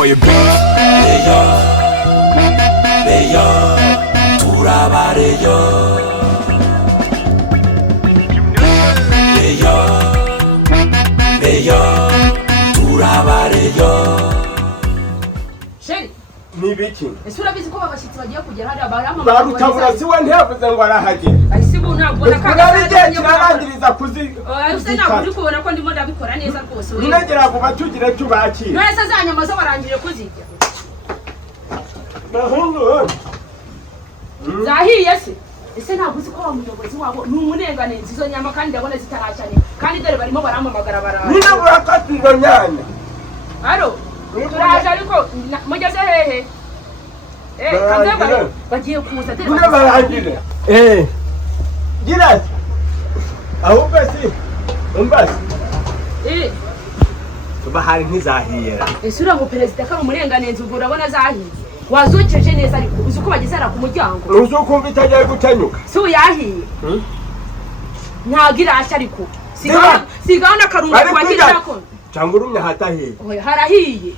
boy a beast. Rayon, turaba Rayon. Rayon, turaba Rayon. Sheri ni biki ese urabizi ko babashitsi bagiye kugera hariya barama barutabura si we ntiyavuze ngo arahagera ese ubu ntabwo nakirarangiriza kuzi use ntabwo uri kubona ko ndimo ndabikora neza rwose ninagera vuba tugire tubakira nese zanyama zo barangije kuzirya bahungu zahiye se ese ntabwo uzi ko umuyobozi wabo ni umunenganenzi izo nyama kandi ndabona zitaracane kandi dore barimo baramamagara barara nina burakatiro nyanya aro turaje ariko mugeze hehe kanze bagiye kuza dore kuna barangire gira ahubwo si umbasi bahari ntizahiyera ese urango perezida kaba umurenganenzi ubwo urabona zahiye wazoceje neza ariko uzi ko bageze ara ku muryango uzukumva itagiye gutanyuka si uyahiye ntabwo irashya ariko sigaho n'akarungu kubakirira ko cyangwa urumya hatahiye harahiye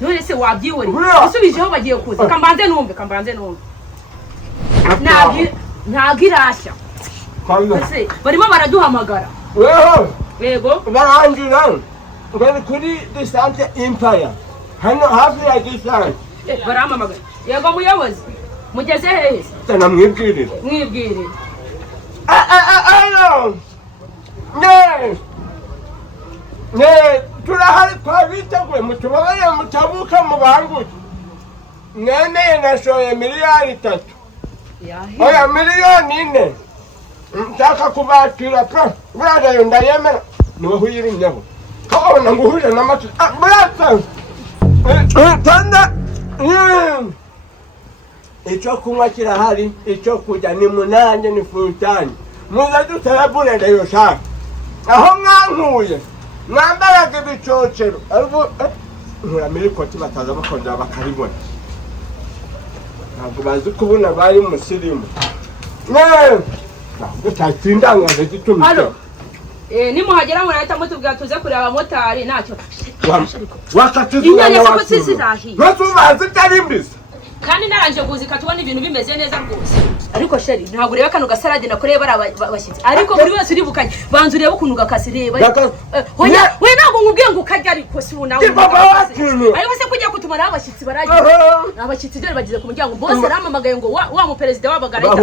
none se wabyihoreye usubijeho bagiye kuza kambanze numve ntabwo irashya barimo baraduhamagara yego barangira ngari kuri distance empire hano hafi ya distance baramamagara yego muyobozi mugeze hehe tana mwibwirire ayo turahari twabiteguye mutubabare mutabuka mubanguke nene nashoye miliyari 3 oya miliyoni 4 nshaka kubakira pa burayo ndayemera niwe huyirumyeho kabona nguhuje n'amatu burata tanda icyo kunywa kirahari icyo kujya ni munanye ni fultani muza dutarabure ndayo shaka aho mwankuye mwambaraga ibicocero ariko nturamire ikoti bataza bakongera bakaribona ntabwo bazi kubona bari umusirimu ntabwo cyatsindangaje gitumije nimuhagera murahita mutubwira tuze kureba abamotari ntacyo wakatuzanya wasubazi kari mbisi kandi naranje kuzika tubona ibintu bimeze neza rwose ariko sheri ntabwo ureba kano gasarade nakoreye barabashyitsi ariko buri wese uri bukanye banza urebe ukuntu gakasireba hoya we ntabwo ngubwiye ngo ukajya ariko si unawe ariko se kujya kutumara abashyitsi baragiye abashyitsi dore bagize ku muryango bose ramamagaye ngo wa mu president wabagareta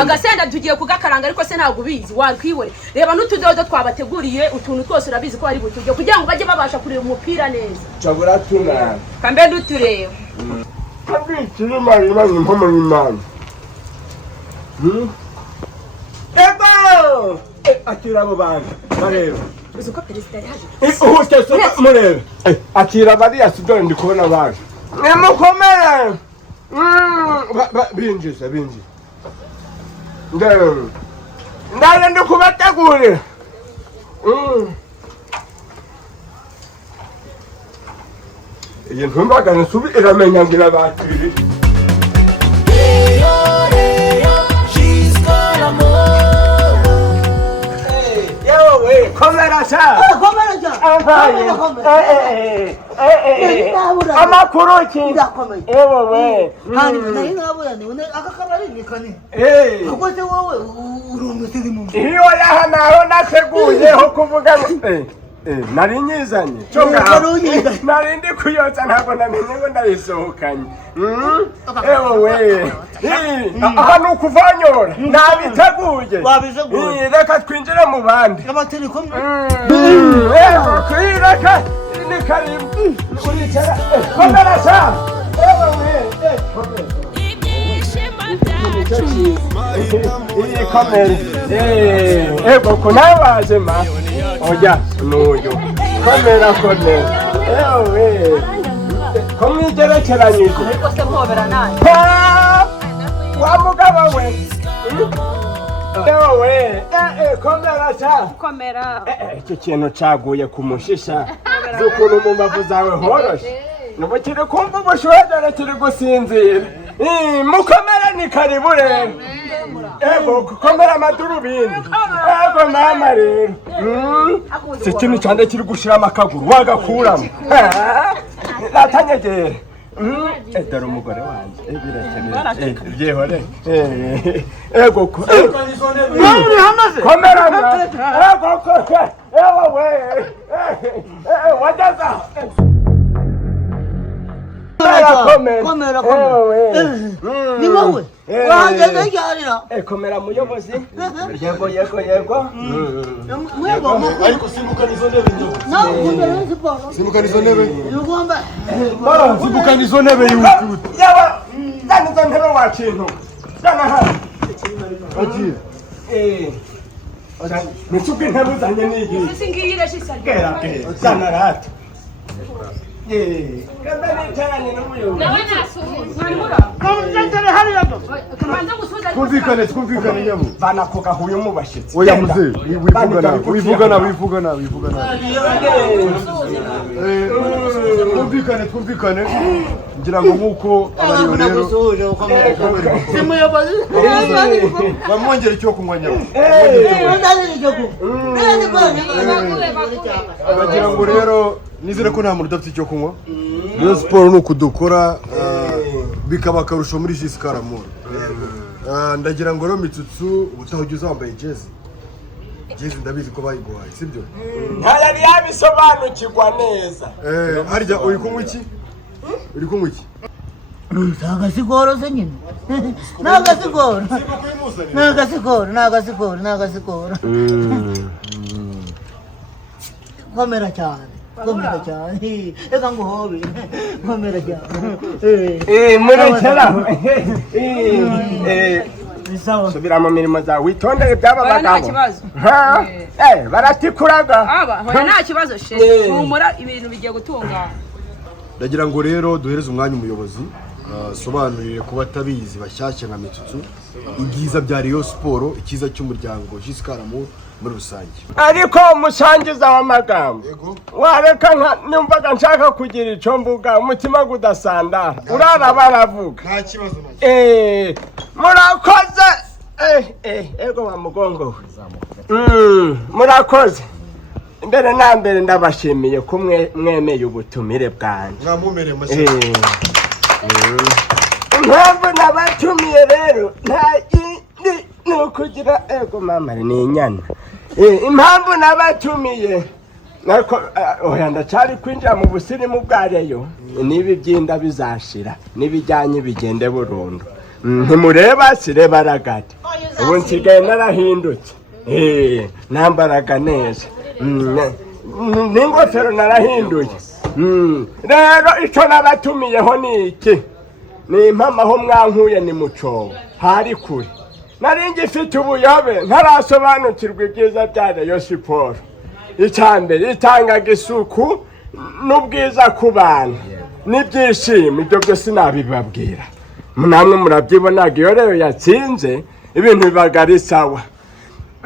agasenda tugiye kugakaranga ariko se ntabwo ubizi wakwibore reba n'utudodo twabateguriye utuntu twose urabizi ko ari butujye kugira ngo bajye babasha kureba umupira neza cyabura tuna kambe dutureba kabitiri marima n'impamo y'Imana ego akira abo bantu bareba uzi ko perezida yaje uhutse mureba akira bariya sidore ndi kubona baje nimukomere binjiza ndaje ndi kubategurira iyi ntumbaga nsubi iramenya ngira bakiri komera cha amakuru ki ewe hani nari nabura ne akakabari nikane akoze wowe urumutse mu iyo yahanaho nateguyeho kuvuga nari nyizanye nari ndi kuyotsa ntabwo namenye ngo ndayisohokanye ewe aha ni ukuvanyora nabiteguye reka twinjire mu bandi abateri kumwe kwireka ni karibu uricara komera cyane iyi komere ego ko nawe waje ma oya n'uyu komera ewe ko mwigerekeranyije ariko se mpobera nawe wa mugabo we ewe komera iki kintu caguye ku mushisha z'ukuntu mu mbavu zawe horoshe nubu kiri kumva ubushuhedere kiri gusinzira mukomere ni karibu rero ego komera amadurubindi ego mama rero si ikintu cyane kiri gushiramo akaguru wagakuramo natanyegere dore umugore wanjye birakeneye byehore ego ko uri hamaze komera ego ko ewe wajaza komera ni wowe wahageze ryarira komera muyobozi yego ariko simbukana izo ntebe simbukana izo ntebe simbukana izo ntebe yaba zana izo ntebe wakintu zana hano Mitsutsu intebe uzanye n'iyi singiyi irashisa zana rata kandi nicaranye n'umuyobozi nawe ntasubira twumvikane nyamo banakoga huye mu bashyitsi oya muze wivugana twumvikane ngira ngo nkuko abariyo rero simuyobozi bamwongera icyo kunywa nyamo bagira ngo rero nizere ko nta muntu udafite icyo kunywa Rayon Sport ni ukudukora bikaba akarusho muri Jisikaramura ndagira ngo rero Mitsutsu ubutaha ugeze wambaye jezi ndabizi ko bayiguhaye sibyo ntayari yabisobanukirwa neza harya uri kunywa iki nagasigoro se nyine nagasigoro komera cyane eka nguhobe komera cyane murekera subira mu mirimo zawe witondere byaba bagabo baratikuraga hoya nta kibazo she humura ibintu bigiye gutungana ndagira ngo rero duhereze umwanya umuyobozi sobanurire ku batabizi bashyashya nka Mitsutsu ibyiza bya Rayon Sport ikiza cy'umuryango Jisikaramura muri rusange ariko umusangiza w'amagambo wareka numvaga nshaka kugira icyo mvuga umutima gudasandara urara baravuga nta kibazo murakoze ego wa mugongo murakoze mbere na mbere ndabashimiye ko mwemeye ubutumire bwanjye mwamumereye amashyi impamvu nabatumiye rero nta ni ukugira ego mama ni inyana impamvu nabatumiye oya ndacyari kwinjira mu busirimu bwa Rayon nibi byinda bizashira nibijyanye bigende burundu ntimureba sireba ragati ubu nsigaye narahindutse nambaraga neza n'ingofero narahinduye rero icyo nabatumiyeho ni iki ni impamvu aho mwankuye ni Mucoma hari kure nari ngifite ubuyobe ntarasobanukirwa ibyiza bya Rayon Sport icyambere itangaga isuku n'ubwiza ku bantu n'ibyishimo ibyo byose nabibabwira namwe murabyibonaga iyo rero yatsinze ibintu bibaga ari sawa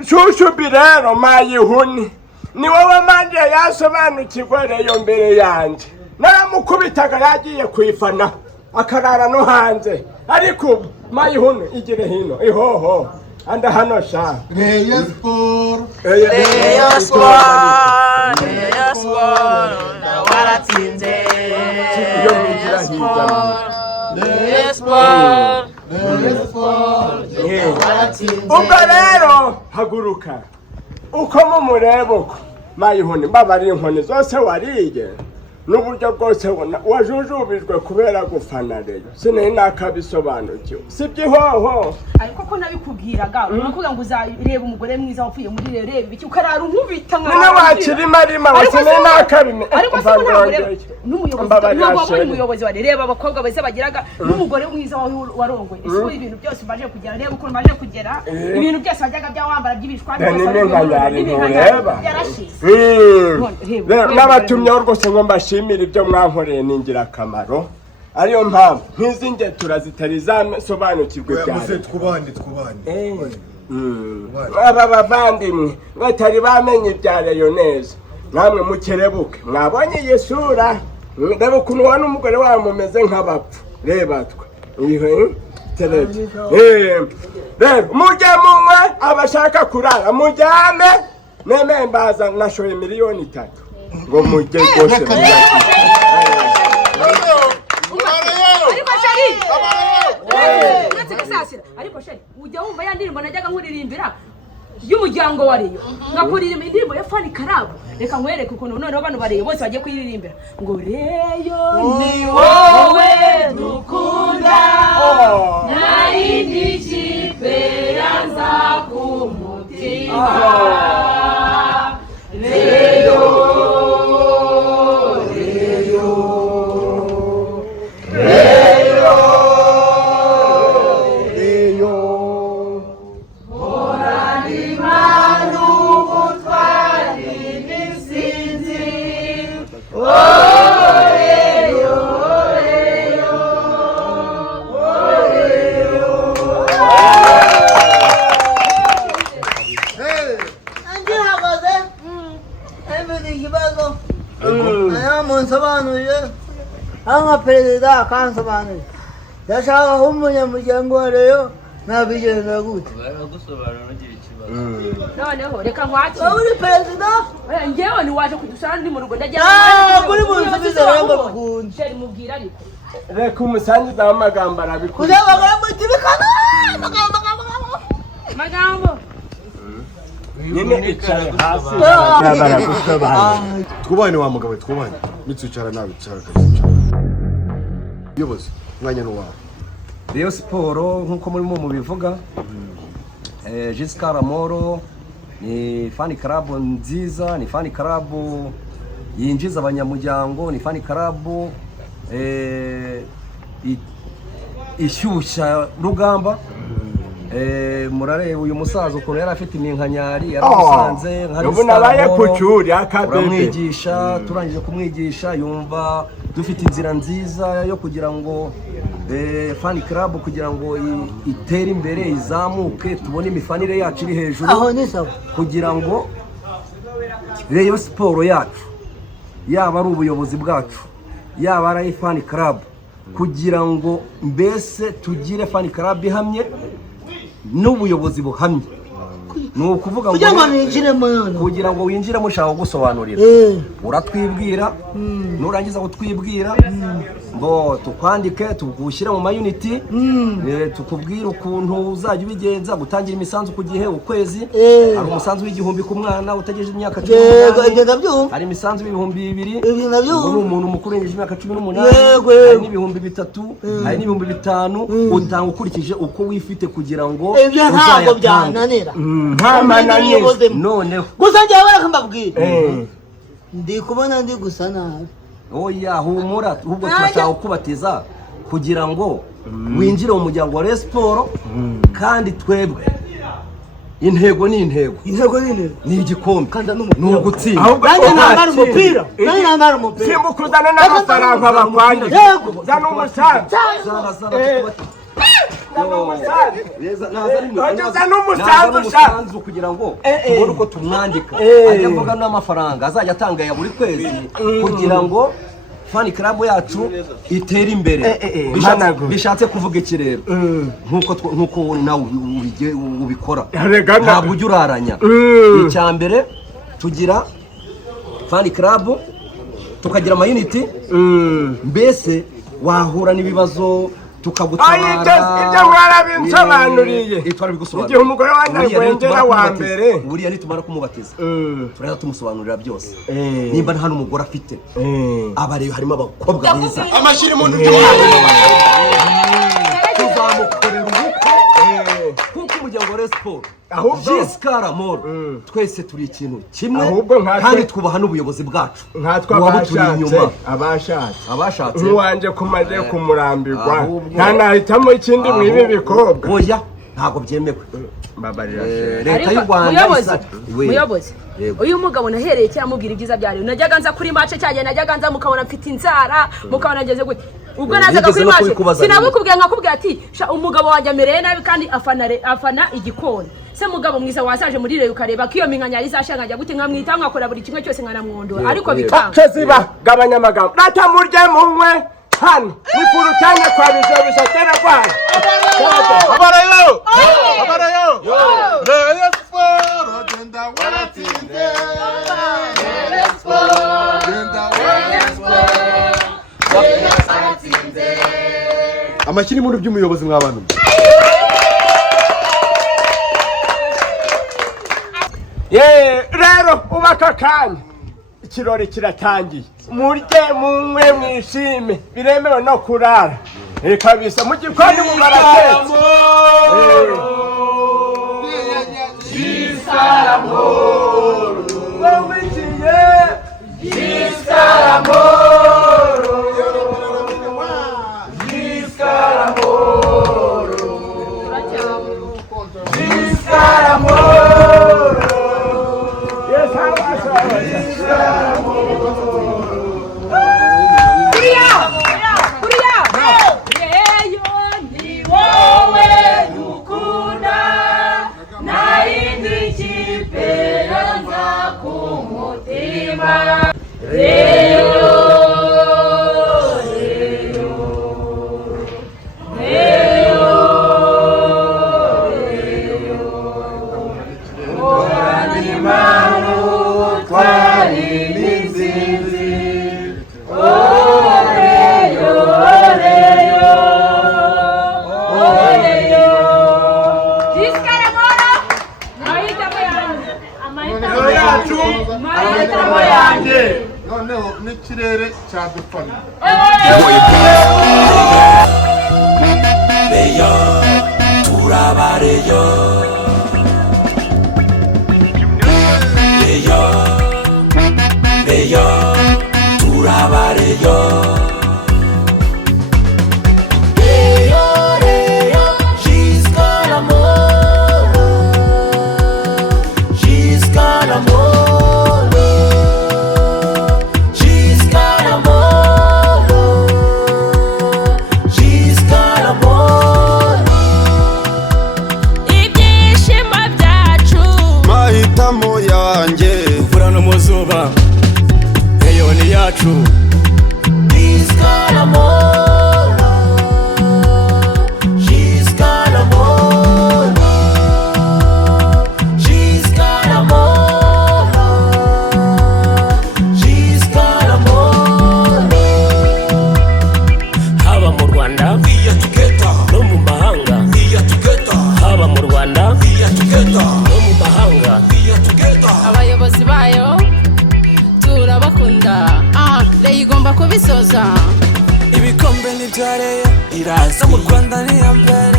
shushubi rero mayihuni ni wowe manje yasobanukirwa Rayon mbere yanjye naramukubitaga yagiye kwifana akarara no hanze ariko mayihuni igire hino ihoho anda hano sha Rayon Sport waratsinze iyo mwigira hirya ubwo rero haguruka uko mumureba uko mayihuni mbabari inkoni zose wariye n'uburyo bwose wajujubijwe kubera gufana Rayon sinari nakabisobanukiwe sibyihoho ariko ko nabikubwiraga urakubwira ngo uzareba umugore mwiza wapfuye muri Rayon reba iki ukarara unkubita nka none wakirima rima wasinari nakabime ariko se n'umuyobozi wa reba abakobwa bose bagiraga n'umugore mwiza warongoye ese ibintu byose baje kugera reba uko baje kugera ibintu byose bajyaga byawambara by'ibishwa n'abatumyeho rwose ngo mbashimire ibyo mwankoreye ni ingirakamaro ariyo mpamvu nk'izi ngetura zitari zasobanukirwe cyane twubande aba bavandimwe batari bamenye ibya Rayon neza namwe mukerebuke mwabonye iyi sura reba ukuntu wa n'umugore wawe mumeze nk'abapfu reba twe reba mujye munywe abashaka kurara mujyane nemembaza nashoye 3,000,000 ngo mujye rwose wasira ariko sheri ujya wumva ya ndirimbo najyaga nkuririmbira y'umuryango wa Rayon nkakuririmba indirimbo ya Fani Karabu reka nkwereke ukuntu noneho bano ba Rayon bose bagiye kuyiririmbira ngo Rayon ni wowe dukunda nta yindi kipe yanza ku mutima Anga perezida akansobanurira ndashaka umunyamuryango wa Rayon nabigenda gute baragusobanura ugira ikibazo noneho reka nkwaki uri perezida njyewe ni waje kudusana ndi mu rugo ndagira kuri munsi ngo bakunda sheri mubwira ariko reka umusangiza w'amagambo arabikora kuzabagara mu tibikana magambo nyine icaye hasi twubahane wa mugabo twubahane Mitsutsu nawe cyara kazi yobozi mwanya no wawe Rayon Sport nkuko muri mu bivuga Giscard Moro ni Fan Club nziza ni Fan Club yinjiza abanyamuryango ni Fan Club ishyushya rugamba murareba uyu musaza ukuntu yari afite iminkanyari yaramusanze nkari nabaye kucyuri akabebe turamwigisha turangije kumwigisha yumva dufite inzira nziza yo kugira ngo Fan Club kugira ngo itere imbere izamuke tubone imifanire yacu iri hejuru aho ni sawa kugira ngo Rayon Sport yacu yaba ari ubuyobozi bwacu yaba ari Fan Club kugira ngo mbese tugire Fan Club ihamye n'ubuyobozi buhamye ni ukuvuga ngo kugira ngo winjire mushaka gusobanurira uratwibwira nurangiza kutwibwira ngo tukwandike tugushyira mu mayuniti tukubwira ukuntu uzajya ubigenza gutangira imisanzu ku gihe ukwezi hari umusanzu w'igihumbi ku mwana utagejeje imyaka 18 hari imisanzu y'ibihumbi 2 uri umuntu mukuru yengeje imyaka 18 hari n'ibihumbi 3 hari n'ibihumbi 5 utanga ukurikije uko wifite kugira ngo ntabwo byananira noneho gusa njye barakambabwira ndi kubona ndi gusa nabi oya humura ahubwo turashaka kubatiza kugira ngo winjire mu muryango wa Rayon Sport kandi twebwe intego ni igikombe kandi ni ugutsinda nanjye nambara umupira simukuzana n'amafaranga bakwanye zana umusanzu umusanzu kugira ngo tubone uko tumwandika ajya avuga n'amafaranga azajya atanga ya buri kwezi kugira ngo Fan Club yacu itere imbere bishatse kuvuga iki rero nkuko nawe ubikora ntabwo ujya uraranya icya mbere tugira Fan Club tukagira amayuniti mbese wahura n'ibibazo tukagutabara ibyo mwarabinsobanuriye igihe umugore wanjye arwengera wa mbere buriya nitumara kumubatiza turaza tumusobanurira byose nimba nta n'umugore afite abareba harimo abakobwa beza amashiri mu ntu tuzamukorera ubukwe kuko umuryango wa Rayon Sport Giscard Moro twese turi ikintu kimwe kandi twubaha n'ubuyobozi bwacu abashatse uwanje kumaze kumurambirwa nta nahitamo ikindi mwibi bikobwa oya ntabwo byemewe leta y'u Rwanda muyobozi uyu mugabo nahereye cyamubwira ibyiza bya Rayon najyaga nza kuri match cyane najyaga nza mukabona mfite inzara mukabona ngeze gute ubwo nazaga kuri match sinabukubwiye nkakubwira ati umugabo wanjye amereye nabi kandi afana igikoni se mugabo mwiza wasaje muri Rayon ukareba ko iyo minkanyari zashangajya gute nkamwita nkakora buri kimwe cyose nkanamwondora ariko bikanga ziba gabanya amagambo natamurye munywe hano ni kurutanya kwa Bijiyobija tera kwaje Abaye Rayon Sport genda waratsinze Rayon Sport genda waratsinze amakini muri by'umuyobozi mw'abantu rero ubaka kanya ikirori kiratangiye murye munywe mwishime biremewe no kurara kabisa mu gikoni mu baratetse noneho n'ikirere cyadufana Rayon turaba Rayon Rayon turaba Rayon ibikombe n'ibyareye no mu Rwanda ni ya mbere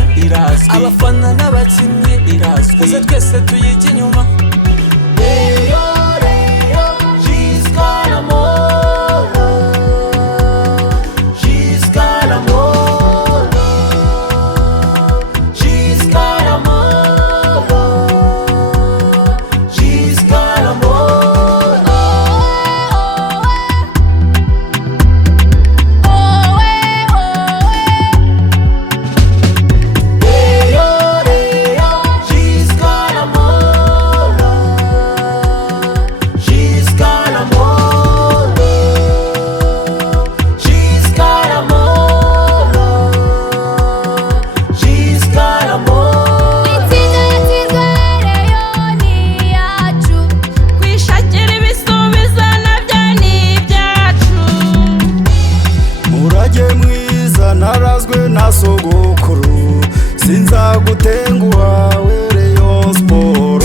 abafana n'abakinnyi twese twese tuyijya inyuma sogokuru sinzagutenguha we Rayon Sport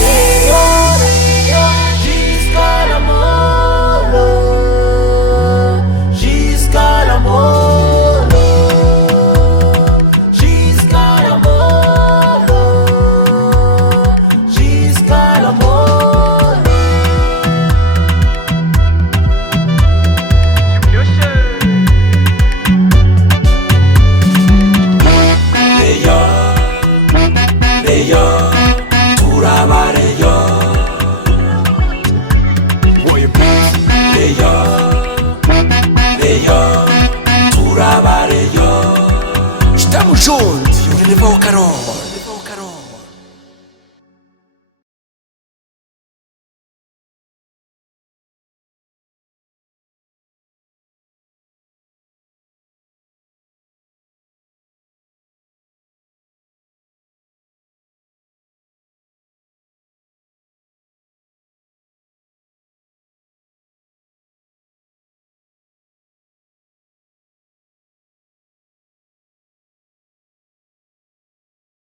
Estamos juntos, eu levo o caramba.